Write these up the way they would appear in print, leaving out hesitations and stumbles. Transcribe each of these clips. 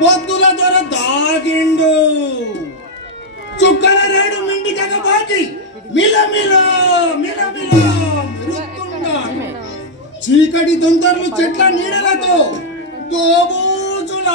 పొద్దుల దొర దాగిండు చుక్కల రేడు మిండి కగబాకి మిలమిల మిలమిల మెరుస్తున్నాడు. చీకటి దొంతర్లు చెట్ల నీడలతో తోబూచులాడుతుండాయి.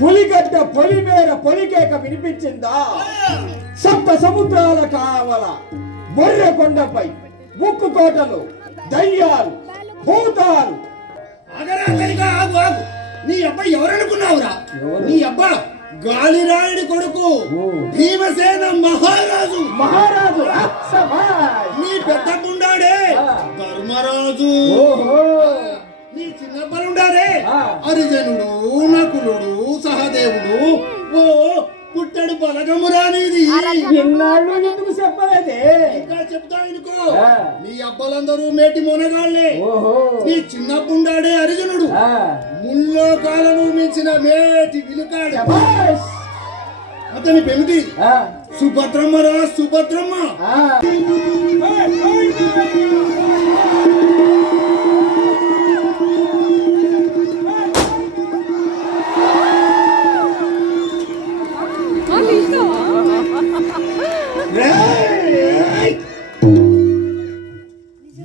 పులిగడ్డ పొలిమేర పొలికేక వినిపించిందా? సప్త సముద్రాల కావల బొర్రె కొండపై ముక్కు కోటలు దయ్యాలు భూతాలు. నీ అబ్బా ఎవరనుకున్నావురా? నీ అబ్బా గాలిరాయుడి కొడుకు భీమసేన మహారాజు. మహారాజు నీ పెద్ద గుండాడే ధర్మరాజు. నీ చిన్నప్పలుండారే అరిజనుడు నకులుడు సహదేవుడు. ఓ పుట్టడు బలగమురా నీది. ఎందుకు చెప్పలేదే? ఇంకా చెప్తా అనుకో. నీ అబ్బలందరూ మేటి మొనగాళ్లే. నీ చిన్నప్పుండాడే అరిజనుడు ముల్లోకాలను మించిన మేటి విలుకాడు. అతని పెమిటి సుభద్రమ్మరా సుభద్రమ్మ.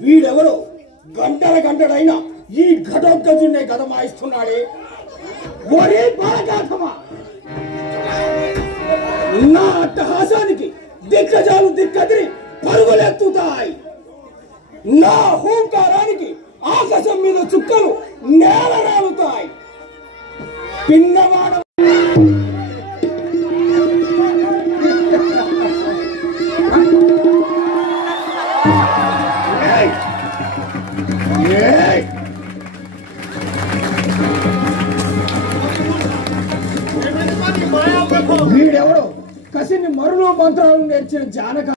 వీడెవరో గంటలైనా ఈ ఘటోత్కజున్నే గదమాయిస్తున్నాడే. ఒరే బాలగాధమా, నా అట్టహాసానికి దిగ్గజాలు దిక్కదిరి పరుగులెత్తుతాయి. నా హూంకారానికి ఆకాశం మీద చుక్కలు నేల రాలుతాయి. పిన్నవాడ వీడెవడో కసిని మరులో మంత్రాలు నేర్చిన జానక.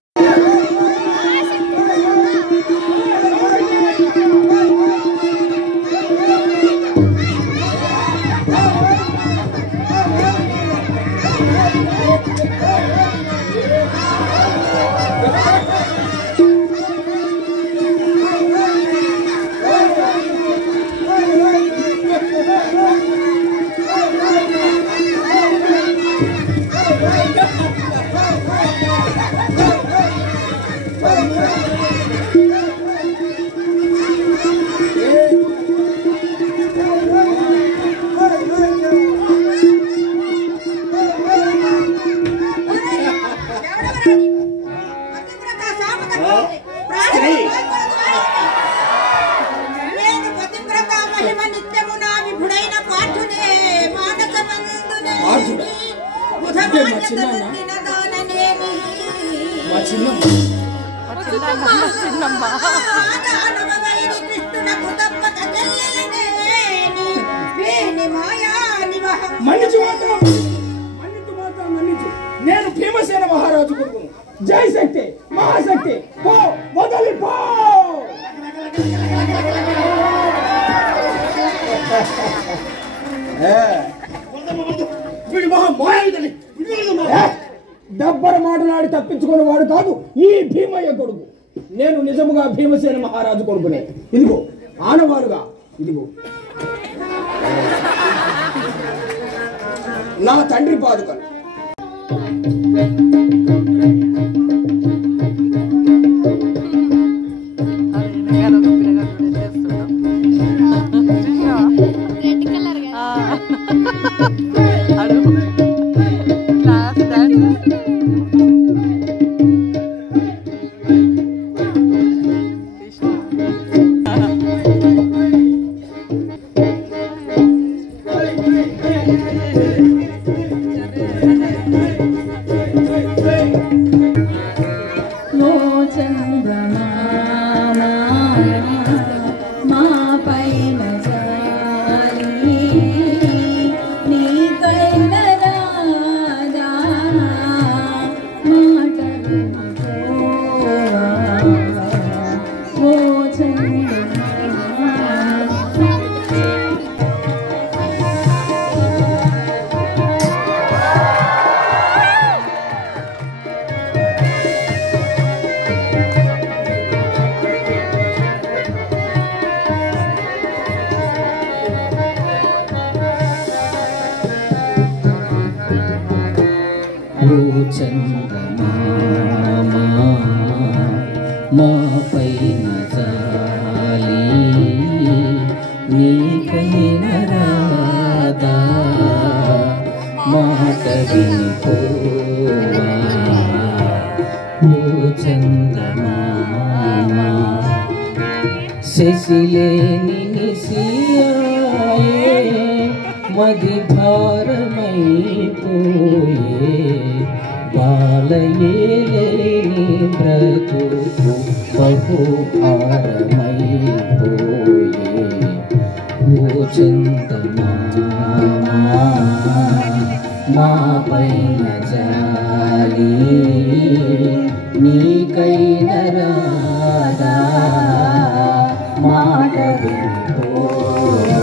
నేను భీమసేన మహారాజు కొడుకును. జై శక్తి మహాశక్తి పో మొదలి పో. దబ్బర మాటలాడి తప్పించుకున్న వాడు కాదు ఈ భీమయ్య కొడుకు. నేను నిజముగా భీమసేన మహారాజు కొడుకునే. ఇదిగో ఆనవాలుగా ఇదిగో నా తండ్రి పాదుకలు. మా పైన జాలి నీకైన రాదా మాట వినిపోవా ఓ చందమామా శశిలేని నిసియాయే మది భారమైపోయే బాలయేలేని బ్రతుకు బహు భారమైపోయే ఓ చందమామా మా పైన జాలి నీకైన రాదా మాట వినిపోవా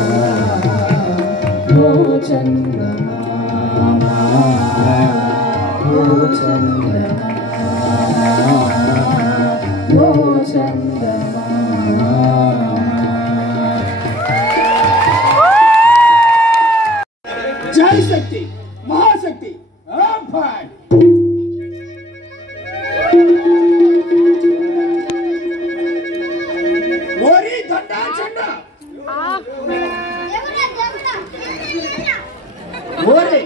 ఓ చందమామా ఓ చందమామా జై శక్తి మహాశక్తి ఓరి దండా చండ ఓరే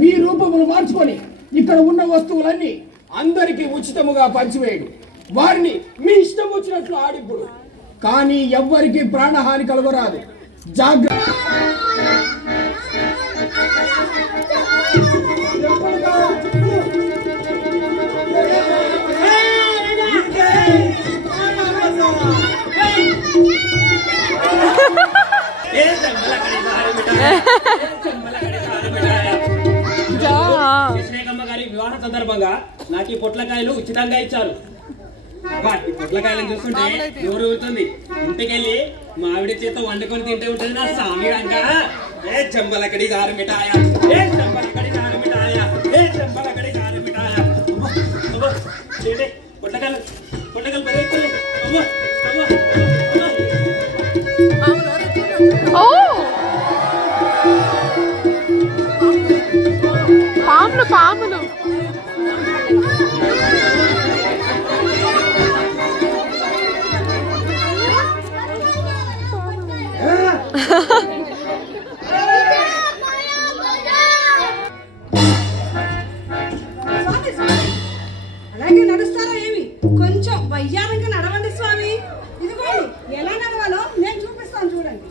మీ రూపమును మార్చుకొని ఇక్కడ ఉన్న వస్తువులన్నీ అందరికీ ఉచితముగా పంచివేయడు వారిని మీ ఇష్టం వచ్చినట్లు ఆడిప్పుడు కానీ ఎవ్వరికి ప్రాణహాని కలగరాదు జాగ్రత్త గారి వివాహ సందర్భంగా నాకు ఈ పొట్లకాయలు ఉచితంగా ఇచ్చారు. ఈ పొట్లకాయలను చూస్తుంటే నోరు ఊరుతుంది. ఇంటికెళ్ళి మామిడి చేత వండుకొని తింటే ఉంటుంది నా సామి రంగా. ఏ చెంబలకడి గారు మిఠాయా, ఏ చెంబలకడి గారు మిఠాయా, ఏ చెంబలకడి గారు మిఠాయా. పొట్లకాయలు పొట్లకాయలు పెరుగుతుంది. పాములు పాములు అలాగే నడుస్తారా ఏమి? కొంచెం వయ్యారంగా నడవండి స్వామి. ఇదిగోండి ఎలా నడవాలో నేను చూపిస్తాను చూడండి.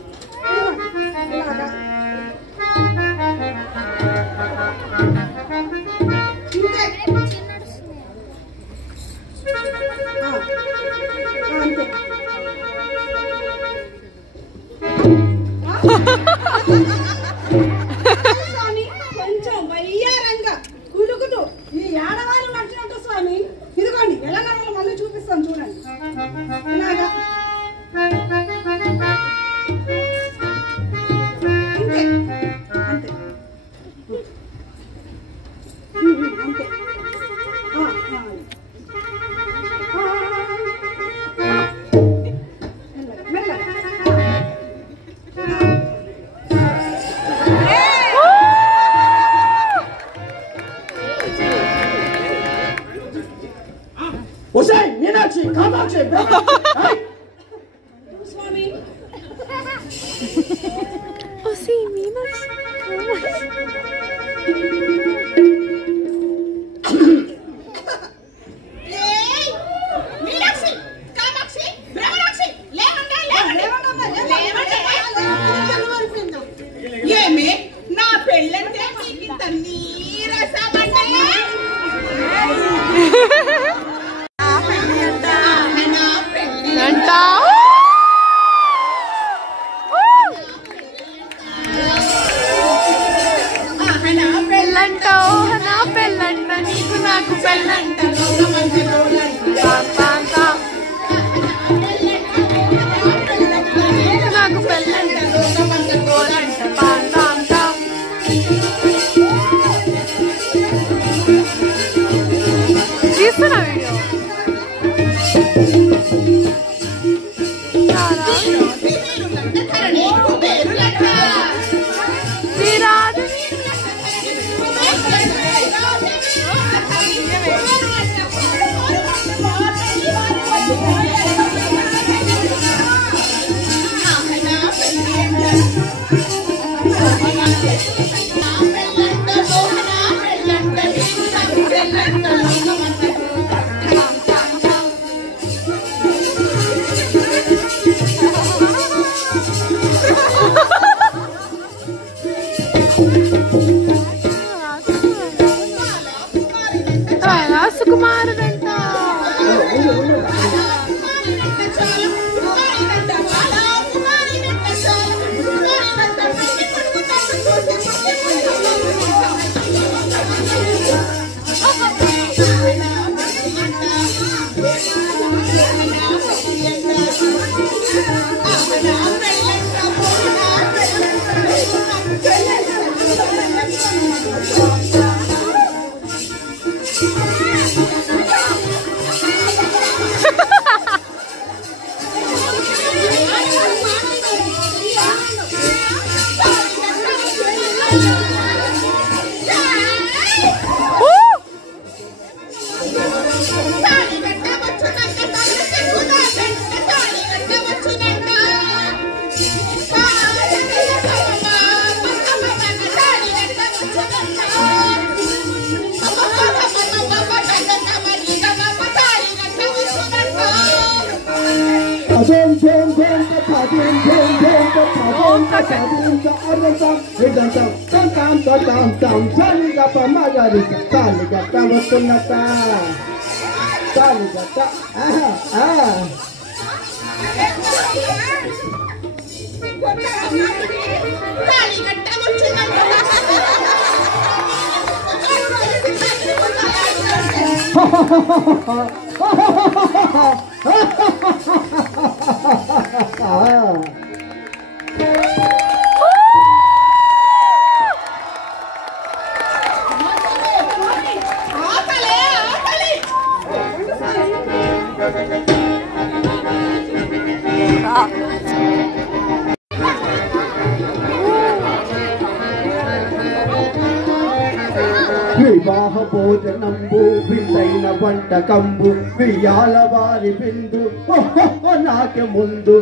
స్వామి కొంచెం వయ్యారంగా కులుకుతూ ఈ ఆడవాళ్ళు నడిచినట్టు స్వామి. ఇదిగోండి ఎలా నడవాలో మళ్ళీ చూపిస్తాను చూడండి. ఇలాగా అంతే అంతే అంతే. మీనాక్షి కామాక్షి స్వామి ఏమి నా పెళ్ళంటే మీకింత నీరసమంటే పెళ్ళంటావు నా పెళ్ళంట నీకు నాకు పెళ్ళంట సుకుమారుడంట వివాహ భోజనంబు వింతైన వంటకంబు వియాల వారి బిందు నాకే ముందు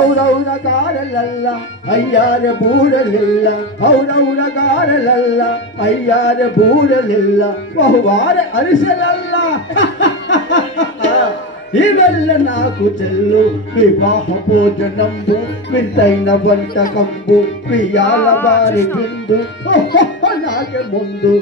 ఔరౌరగారలల్ల అయ్యార బూరలిల్ల ఔరౌరగారలల్ల అయ్యార బూరలిల్ల బహువార అరిసెలల్ల ఇవెల్ల నాకు చెల్లు వివాహ భోజనంబు వింతైన వంటకంబు వియాల వారి బిందు నాకే ముందు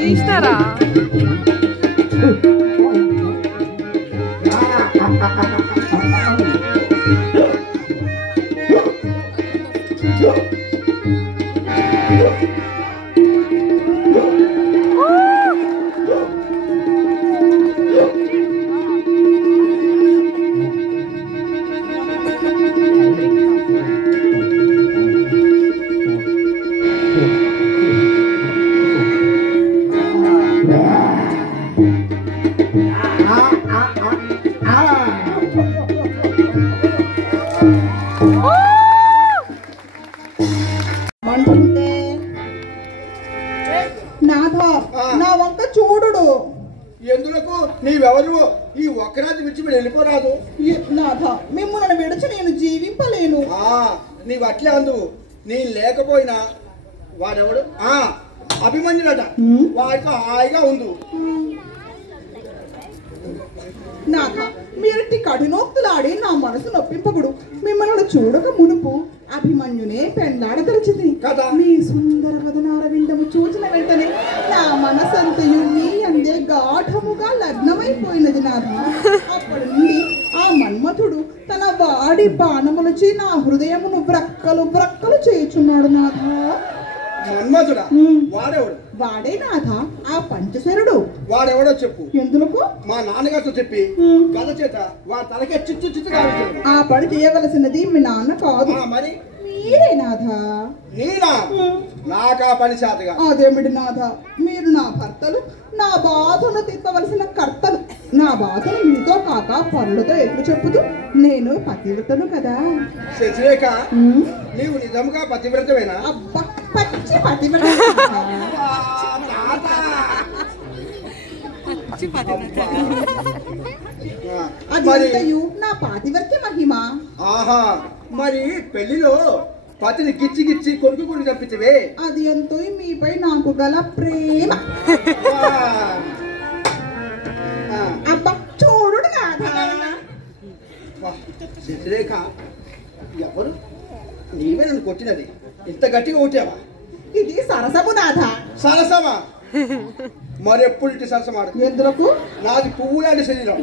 తీస్తారా నా వంక చూడు. ఎందుకు నీవెవరు? ఈ ఒక్కరాజు విడిచి మీరు వెళ్ళిపోరాదు. నాథ, మిమ్మల్ని విడిచి నేను జీవింపలేను. నీవు అట్లే అందువు. నేను లేకపోయినా వాడెవడు అభిమన్యుడట, వాడితో హాయిగా ఉండు. నాథ, మీరటి కఠినోక్తులాడి నా మనసు నొప్పింపకుడు. మిమ్మల్ని చూడక మునుపు అభిమన్యునే పెండ్లాడదలిచింది కదా. మీ సుందర వదనార విందము చూచిన వెంటనే నా మనసంతయు నీ అంతా లగ్నమైపోయినది నాథ. అప్పటి నుండి ఆ మన్మథుడు తన వాడి బాణములచి నా హృదయమును బ్రక్కలు బ్రక్కలు చేయుచున్నాడు నాథ. మన్మధుడా? వాడెవడు? వాడే నాథ ఆ పంచశరుడు. వాడెవడో చెప్పు. ఎందులకు? మా నాన్నగారితో చెప్పి గద చేత వాడి తలకే చిచ్చు చిచ్చు కావించాడు. ఆ పని చేయవలసినది మీ నాన్న కాదు, మరి మీరే నాథ. నేనా? నాకా పని చేతగా? అదేమిటి నాథ, మీరు నా భర్తలు, నా బాధను తీర్చవలసిన కర్తలు. నా బాధను మీతో కాక పనులతో ఎట్లు చెప్పుతూ నేను పతివ్రతను కదా. శశిరేఖ, నీవు నిజంగా పతివ్రతమేనా? అబ్బా, పచ్చి పతివ్రత. అదింతయు నా పాతివ్రత్య మహిమ. ఆహా, మరి పెళ్లిలో పతిని గిచ్చి గిచ్చి కొడుకు కొడుకు చంపితివే, అది ఎంతో మీపై నాకు గల ప్రేమ. అబ్బా చూడు నాథ. శశిరేఖ, ఎవరు? నీవే నన్ను కొట్టినది? ఇంత గట్టిగా కొట్టావా? ఇది సరసము నాథ. సరసమా? మరెప్పుడు ఇటు సరసం ఆడు. ఎందులకు? నాది పువ్వు లాంటి శరీరం.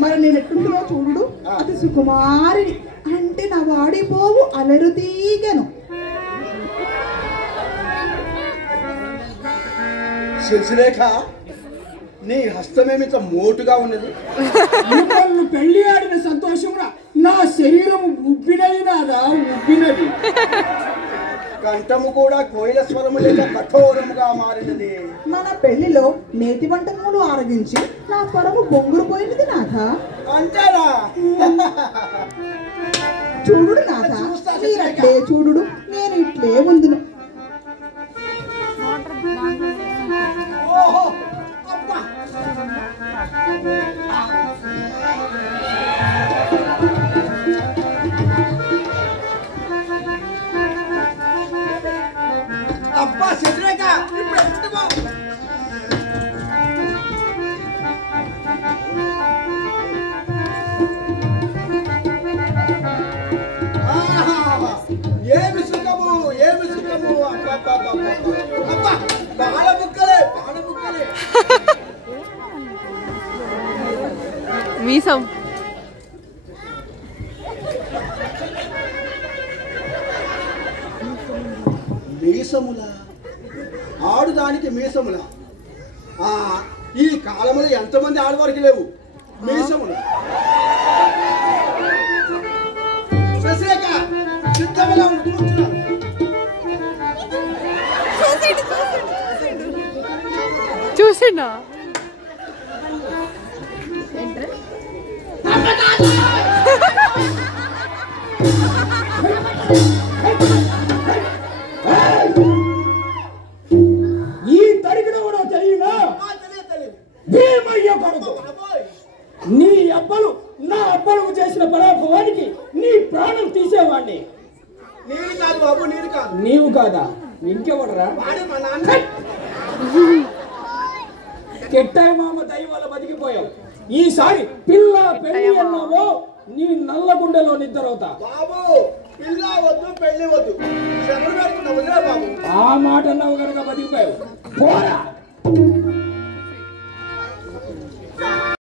మరి నేను ఎట్టుంటున్నా చూడు, అది సుకుమారిని అంటే నా వాడిపోవు అలరు తీగను. శశిరేఖ, నీ హస్తమేమింత మోటుగా ఉన్నది? మిమ్మల్ని పెళ్లి ఆడిన సంతోషమున నా శరీరం ఉబ్బినది నాదా, ఉబ్బినది. కంఠము కూడా కోయిల స్వరము లేక కఠోరముగా మారినది. మన పెళ్లిలో నేతి వంటకములు ఆరగించి నా స్వరము బొంగురు పోయినది నాథ. అంతేనా? చూడు నాథ, మీరట్లే చూడు, నేను ఇట్లే ఉందును. ఓహో, అబ్బా. అబ్బా శశిరేఖ, ఇప్పుడు ఎందుకు? ఏమి సుఖము, ఏమి సుఖము. అబ్బా, బాల బుక్కలే, బాల బుక్కలే. మీసం మీసముల ఆడుదానికి మీసముల. ఈ కాలంలో ఎంతమంది ఆడవారికి లేవు మీసములు. శశిరేఖ, సిద్ధముగా ఉంటున్నాను. చూసిండా? ఈ తరిగిన కూడా తెలియనా? భీమయ్య కొడుకు, నీ అబ్బలు నా అబ్బలకు చేసిన పరాభవానికి నీ ప్రాణం తీసేవాడిని. నేను కాదు బాబు, నేను కాదు. నీవు కాదా? ఇంకెవడరా? వాడే మా నాన్న. కెట్టాయి మామ దయ వల్ల బతికిపోయావు. ఈసారి పిల్ల పెళ్లి అన్నావో నీ నల్లగుండెలో నిద్రవుతా. బాబు, పిల్ల వద్దు, పెళ్లి వద్దు, శరణు పెడుతున్నా వదిలే బాబు. ఆ మాట అన్నావు కనుక బతికిపోయావు. పోరా.